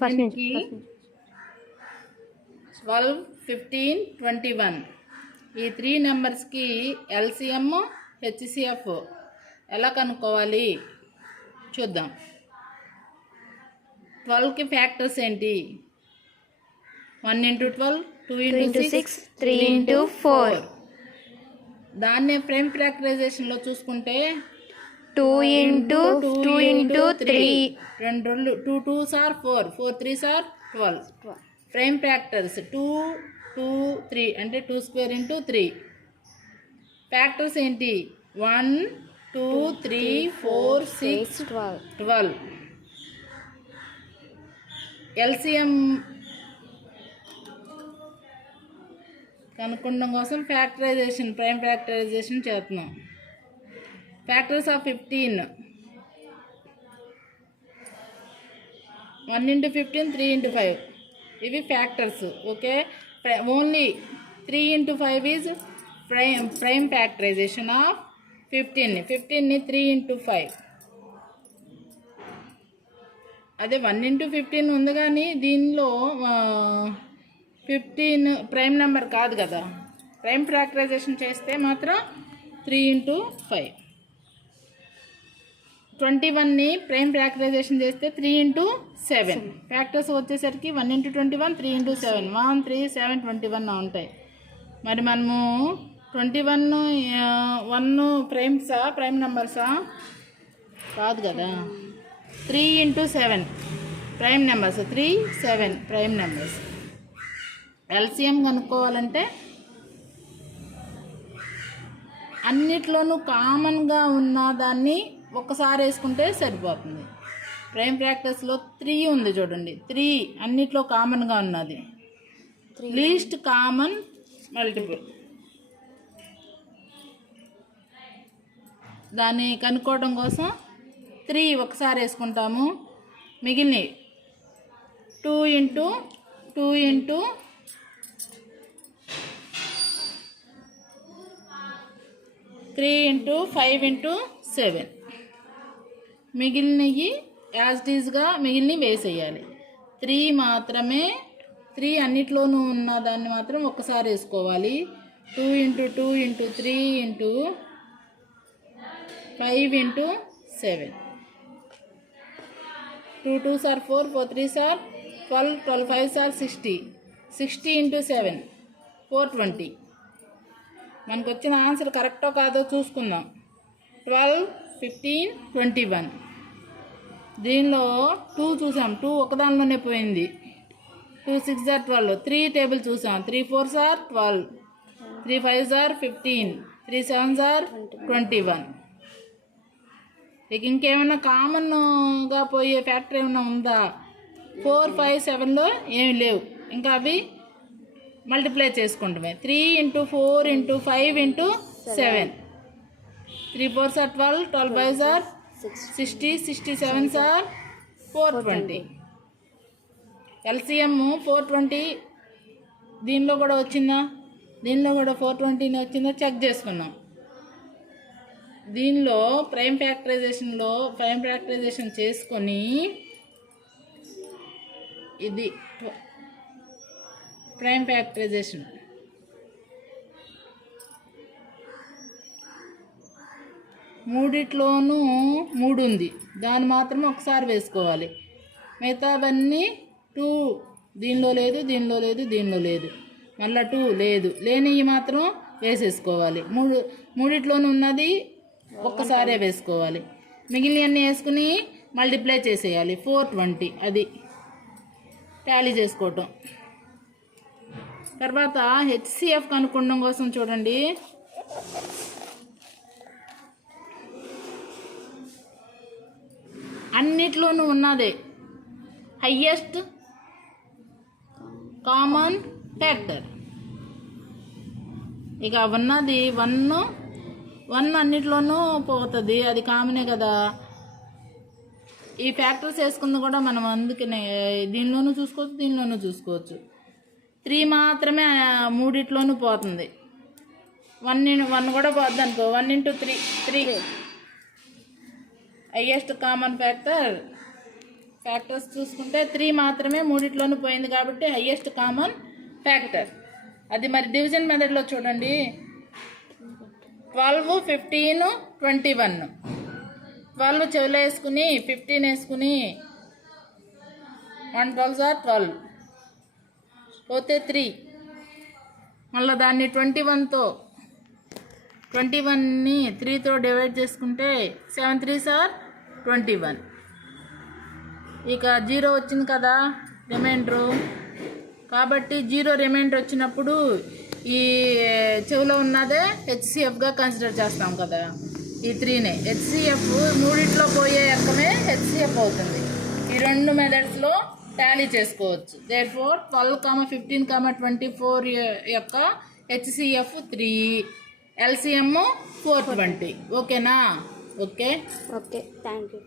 First నుంచి 12, 15, 21 ఈ 3 నెంబర్స్కి ఎల్సిఎం హెచ్సిఎఫ్ ఎలా కనుక్కోవాలి చూద్దాం. 12కి ఫ్యాక్టర్స్ ఏంటి? 1 into 12, 2 into 6, 3 into 4. దాన్నే ఫ్రేమ్ ఫ్యాక్టరైజేషన్లో చూసుకుంటే 2 into 3. 2 2s are 4, 4 3s are 12. Frame factors 2, 2, 3 అంటే 2 square into 3. ఫ్యాక్టర్స్ ఏంటి? 1, 2, 3, 4, 6, 12. ఎల్సిఎం కనుక్కోవడం కోసం ప్రైమ్ ఫ్యాక్టరైజేషన్ చేస్తున్నాం. ఫ్యాక్టర్స్ ఆఫ్ 15, 1 into 15, 3 into 5 ఇవి factors. Okay, only 3 into 5 is prime factorisation of 15ని 3 into 5. అదే 1 into 15 ఉంది కానీ దీనిలో 15 ప్రైమ్ నెంబర్ కాదు కదా. ప్రైమ్ ఫ్యాక్టరైజేషన్ చేస్తే మాత్రం 3 into 5. 21ని ప్రైమ్ ఫ్యాక్టరైజేషన్ చేస్తే 3 into 7. ఫ్యాక్టర్స్ వచ్చేసరికి 1 into 21, 3 into 7, 1, 3, 7, 21 ఉంటాయి. మరి మనము 1 ప్రైమ్ నెంబర్సా? కాదు కదా. 3 into 7 prime numbers, 3, 7 prime numbers. LCM కనుక్కోవాలంటే అన్నిట్లోనూ కామన్గా ఉన్న దాన్ని ఒక్కసారి వేసుకుంటే సరిపోతుంది. ప్రైమ్ ఫ్యాక్టర్స్లో 3 ఉంది చూడండి. 3 అన్నిట్లో కామన్గా ఉన్నది. లీస్ట్ కామన్ మల్టిపుల్ దాన్ని కనుక్కోవడం కోసం 3 ఒకసారి వేసుకుంటాము. మిగిలినవి 2 into 2 into 3 into 5 into 7 మిగిలినవి యాజ్ టీజ్గా మిగిలినవి వేసేయాలి. 3 మాత్రమే, 3 అన్నిట్లోనూ ఉన్న దాన్ని మాత్రం ఒక్కసారి వేసుకోవాలి. 2 into 2 into 3 into 5 into 7. 2 2s are 4, 4 3s are 12, 12 5s are 60. 60 into 7, 420. మనకు వచ్చిన ఆన్సర్ కరెక్టో కాదో చూసుకుందాం. 12, 15, 21. దీనిలో 2 చూసాం, 2 ఒకదానిలోనే పోయింది. 2 6s are 12. 3 టేబుల్ చూసాం, 3 4s are 12, 3 5s are 15, 3 7s are 21. ఇక ఇంకేమైనా కామన్గా పోయే ఫ్యాక్టర్ ఏమైనా ఉందా? 4 5 7లో ఏమి లేవు. ఇంకా అవి multiply చేసుకుంటామే. 3 into 4 into 5 into 7. 3 4s are 12, 12 5s are 60, 67s are 420. LCM 420 దీనిలో కూడా వచ్చిందా? దీనిలో కూడా 420 వచ్చిందా చెక్ చేసుకున్నాం. దీనిలో ప్రైమ్ ఫ్యాక్టరైజేషన్ చేసుకొని ఇది ప్రైమ్ ఫ్యాక్టరైజేషన్ మూడిట్లోనూ 3 ఉంది, దాన్ని మాత్రం ఒకసారి వేసుకోవాలి. మిగతావన్నీ 2 దీనిలో లేదు, దీనిలో లేదు, దీనిలో లేదు, మళ్ళీ 2 లేదు, లేనివి మాత్రం వేసేసుకోవాలి. మూడిట్లోనూ ఉన్నది ఒక్కసారే వేసుకోవాలి. మిగిలినవన్నీ వేసుకుని మల్టిప్లై చేసేయాలి. 420 అది టాలీ చేసుకోవటం. తర్వాత హెచ్సిఎఫ్ కనుక్కోవడం కోసం చూడండి. అన్నిట్లోనూ ఉన్నదే హయ్యెస్ట్ కామన్ ఫ్యాక్టర్. ఇక ఉన్నది 1 అన్నిట్లోనూ పోతుంది, అది కామనే కదా. ఈ ఫ్యాక్టర్స్ వేసుకుంది కూడా మనం అందుకనే దీనిలోనూ చూసుకోవచ్చు, దీనిలోనూ చూసుకోవచ్చు. 3 మాత్రమే మూడిట్లోనూ పోతుంది. 1 కూడా పోద్ది అనుకో. 1 into 3 highest common factor factors చూసుకుంటే 3 మాత్రమే మూడిట్లోనూ పోయింది కాబట్టి హయ్యెస్ట్ కామన్ ఫ్యాక్టర్. అది మరి డివిజన్ మెథడ్లో చూడండి. 12, 15, 21. 12 చెవిలో వేసుకుని 15 వేసుకుని 1 12 సార్ 12 పోతే 3. మళ్ళీ దాన్ని 21ని 3తో డివైడ్ చేసుకుంటే 7 3 సార్ 21. ఇక 0 వచ్చింది కదా రిమైండరు, కాబట్టి 0 రిమైండర్ వచ్చినప్పుడు ఈ చెవిలో ఉన్నదే హెచ్సిఎఫ్గా కన్సిడర్ చేస్తాం కదా. ఈ 3నే హెచ్సిఎఫ్, మూడిట్లో పోయే ఎక్కమే హెచ్సిఎఫ్ అవుతుంది. ఈ 2 మెథడ్స్లో టాలీ చేసుకోవచ్చు. దేర్ఫోర్ 12, 15, 24 యొక్క హెచ్సిఎఫ్ 3, ఎల్సిఎం 420. ఓకేనా? ఓకే. Okay, thank you.